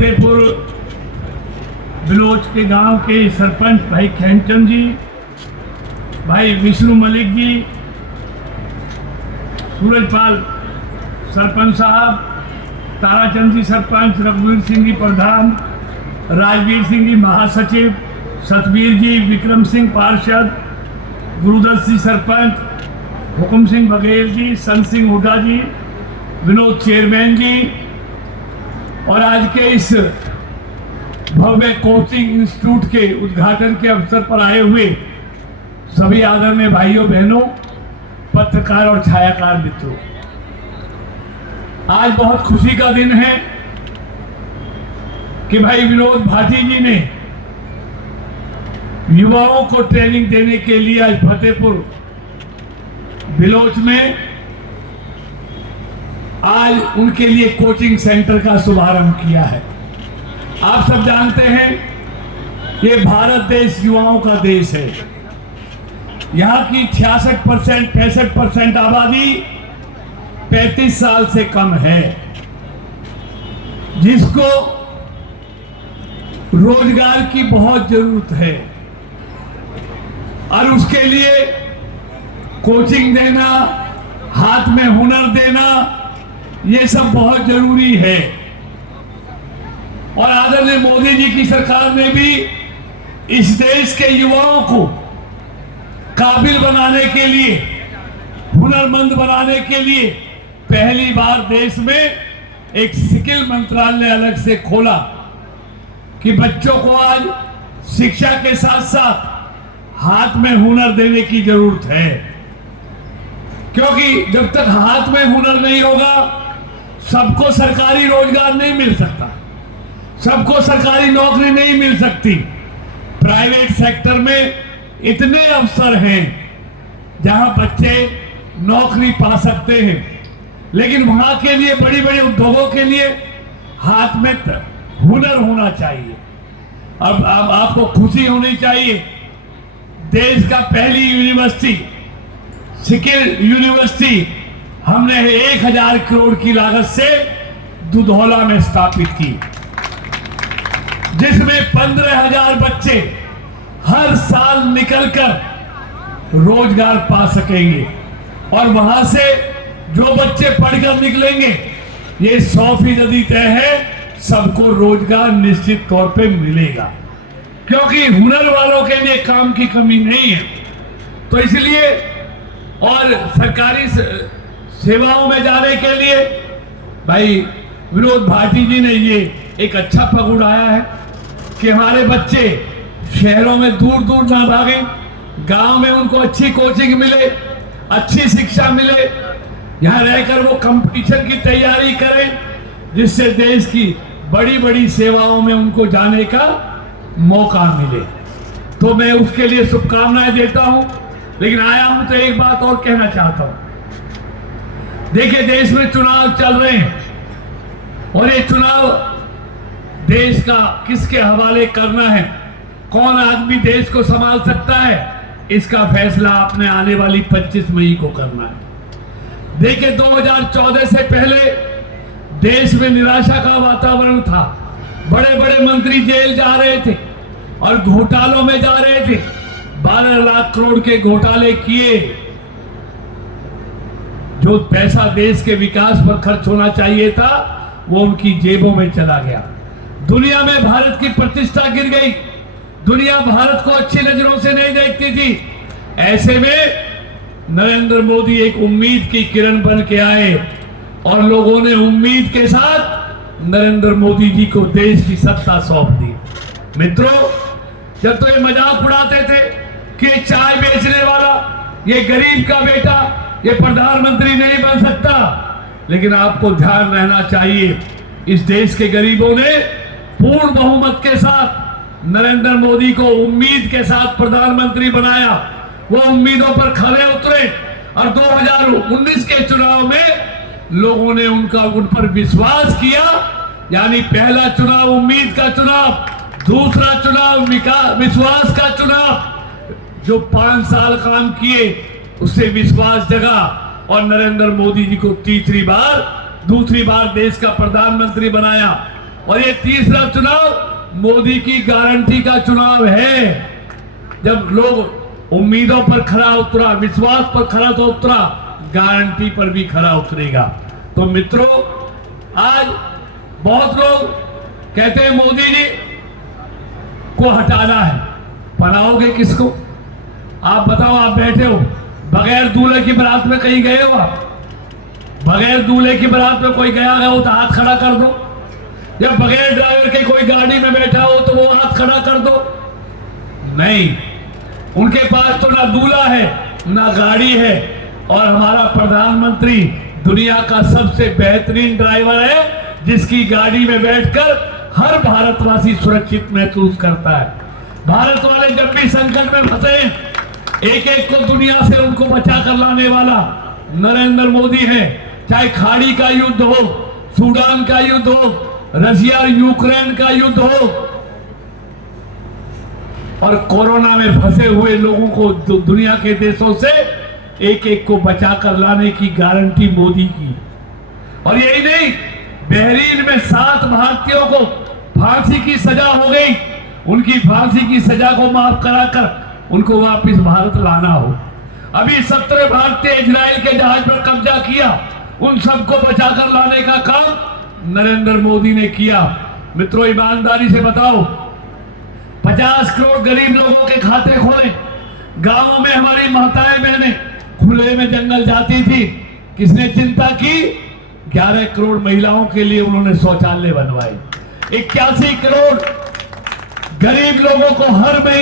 फतेहपुर बिलोच के गांव के सरपंच भाई खैनचंद जी, भाई विष्णु मलिक जी, सूरजपाल सरपंच साहब, ताराचंद जी सरपंच, रघुवीर सिंह जी प्रधान, राजवीर सिंह जी महासचिव, सतवीर जी, विक्रम सिंह पार्षद, गुरुदत्त जी सरपंच, हुकुम सिंह बघेल जी, संत सिंह हुड्डा जी, विनोद चेयरमैन जी, और आज के इस भव्य कोचिंग इंस्टीट्यूट के उद्घाटन के अवसर पर आए हुए सभी आदरणीय भाइयों बहनों, पत्रकार और छायाकार मित्रों, आज बहुत खुशी का दिन है कि भाई विनोद भाटी जी ने युवाओं को ट्रेनिंग देने के लिए आज फतेहपुर बिलोच में आज उनके लिए कोचिंग सेंटर का शुभारंभ किया है। आप सब जानते हैं ये भारत देश युवाओं का देश है। यहाँ की 65% आबादी 35 साल से कम है, जिसको रोजगार की बहुत जरूरत है और उसके लिए कोचिंग देना, हाथ में हुनर देना, ये सब बहुत जरूरी है। और आदरणीय मोदी जी की सरकार ने भी इस देश के युवाओं को काबिल बनाने के लिए, हुनरमंद बनाने के लिए पहली बार देश में एक स्किल मंत्रालय अलग से खोला कि बच्चों को आज शिक्षा के साथ साथ हाथ में हुनर देने की जरूरत है, क्योंकि जब तक हाथ में हुनर नहीं होगा सबको सरकारी रोजगार नहीं मिल सकता, सबको सरकारी नौकरी नहीं मिल सकती। प्राइवेट सेक्टर में इतने अवसर हैं जहां बच्चे नौकरी पा सकते हैं, लेकिन वहां के लिए बड़ी बड़ी उद्योगों के लिए हाथ में हुनर होना चाहिए। अब आपको खुशी होनी चाहिए, देश का पहली यूनिवर्सिटी, स्किल यूनिवर्सिटी हमने 1000 करोड़ की लागत से दुधौला में स्थापित की, जिसमें 15,000 बच्चे हर साल निकलकर रोजगार पा सकेंगे। और वहां से जो बच्चे पढ़कर निकलेंगे, ये 100% तय है, सबको रोजगार निश्चित तौर पे मिलेगा, क्योंकि हुनर वालों के लिए काम की कमी नहीं है। तो इसलिए और सरकारी सेवाओं में जाने के लिए भाई विनोद भाटी जी ने ये एक अच्छा पग उड़ाया है कि हमारे बच्चे शहरों में दूर दूर ना भागें, गांव में उनको अच्छी कोचिंग मिले, अच्छी शिक्षा मिले, यहाँ रहकर वो कंपटीशन की तैयारी करें, जिससे देश की बड़ी बड़ी सेवाओं में उनको जाने का मौका मिले। तो मैं उसके लिए शुभकामनाएं देता हूं। लेकिन आया हूं तो एक बात और कहना चाहता हूं। देखिए, देश में चुनाव चल रहे हैं और ये चुनाव देश का किसके हवाले करना है, कौन आदमी देश को संभाल सकता है, इसका फैसला आपने आने वाली 25 मई को करना है। देखिए, 2014 से पहले देश में निराशा का वातावरण था, बड़े बड़े मंत्री जेल जा रहे थे और घोटालों में जा रहे थे। 12 लाख करोड़ के घोटाले किए, जो पैसा देश के विकास पर खर्च होना चाहिए था वो उनकी जेबों में चला गया। दुनिया में भारत की प्रतिष्ठा गिर गई, दुनिया भारत को अच्छी नजरों से नहीं देखती थी। ऐसे में नरेंद्र मोदी एक उम्मीद की किरण बन के आए और लोगों ने उम्मीद के साथ नरेंद्र मोदी जी को देश की सत्ता सौंप दी। मित्रों, जब तो ये मजाक उड़ाते थे कि चाय बेचने वाला, ये गरीब का बेटा, ये प्रधानमंत्री नहीं बन सकता, लेकिन आपको ध्यान रहना चाहिए, इस देश के गरीबों ने पूर्ण बहुमत के साथ नरेंद्र मोदी को उम्मीद के साथ प्रधानमंत्री बनाया। वो उम्मीदों पर खरे उतरे और 2019 के चुनाव में लोगों ने उन पर विश्वास किया। यानी पहला चुनाव उम्मीद का चुनाव, दूसरा चुनाव विश्वास का चुनाव। जो 5 साल काम किए उससे विश्वास जगा और नरेंद्र मोदी जी को दूसरी बार देश का प्रधानमंत्री बनाया। और ये तीसरा चुनाव मोदी की गारंटी का चुनाव है। जब लोग उम्मीदों पर खरा उतरा, विश्वास पर खरा तो उतरा, गारंटी पर भी खरा उतरेगा। तो मित्रों, आज बहुत लोग कहते हैं मोदी जी को हटाना है, बनाओगे किसको? आप बताओ, आप बैठे हो, बगैर दूल्हे की बारात में कहीं गए हो आप? बगैर दूल्हे की बारात में कोई गया हो तो हाथ खड़ा कर दो, या बगैर ड्राइवर के कोई गाड़ी में बैठा हो तो वो हाथ खड़ा कर दो। नहीं, उनके पास तो ना दूल्हा है ना गाड़ी है, और हमारा प्रधानमंत्री दुनिया का सबसे बेहतरीन ड्राइवर है, जिसकी गाड़ी में बैठकर हर भारतवासी सुरक्षित महसूस करता है। भारत वाले जब भी संकट में फंसे, एक एक को दुनिया से उनको बचा कर लाने वाला नरेंद्र मोदी है। चाहे खाड़ी का युद्ध हो, सूडान का युद्ध हो, रशिया यूक्रेन का युद्ध हो, और कोरोना में फंसे हुए लोगों को दुनिया के देशों से एक एक को बचाकर लाने की गारंटी मोदी की। और यही नहीं, बहरीन में 7 भारतीयों को फांसी की सजा हो गई। उनकी फांसी की सजा को माफ कराकर उनको वापस भारत लाना हो। अभी 17 भारतीय इजराइल के जहाज पर कब्जा किया, उन सबको बचाकर लाने का काम नरेंद्र मोदी ने किया। मित्रों, ईमानदारी से बताओ, 50 करोड़ गरीब लोगों के खाते खोले। गांवों में हमारी माताएं बहनें खुले में जंगल जाती थी, किसने चिंता की? 11 करोड़ महिलाओं के लिए उन्होंने शौचालय बनवाए। 81 करोड़ गरीब लोगों को हर महीने